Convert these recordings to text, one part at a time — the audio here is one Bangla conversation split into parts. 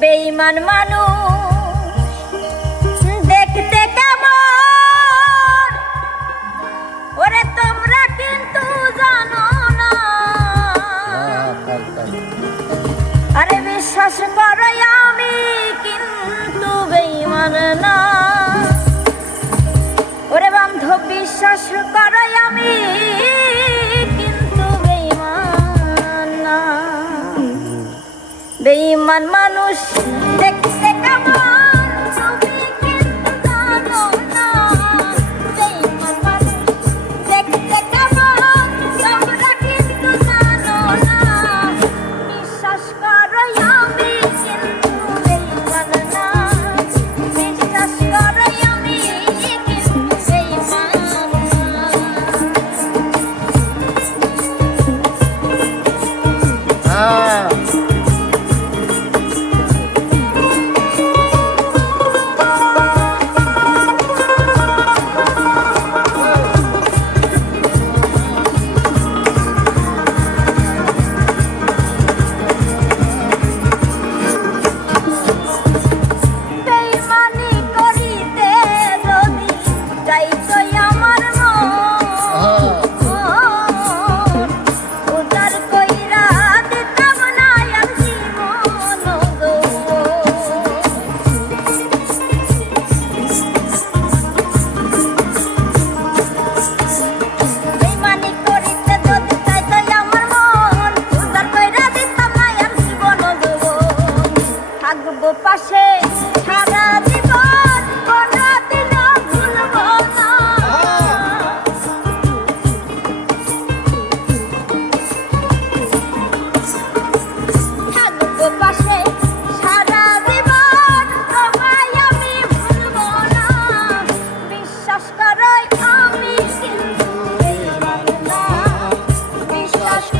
বেইমান মানুষ। দেখতে কেমন? ওরে তোমরা মানুষ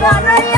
Bye. Bye. Bye.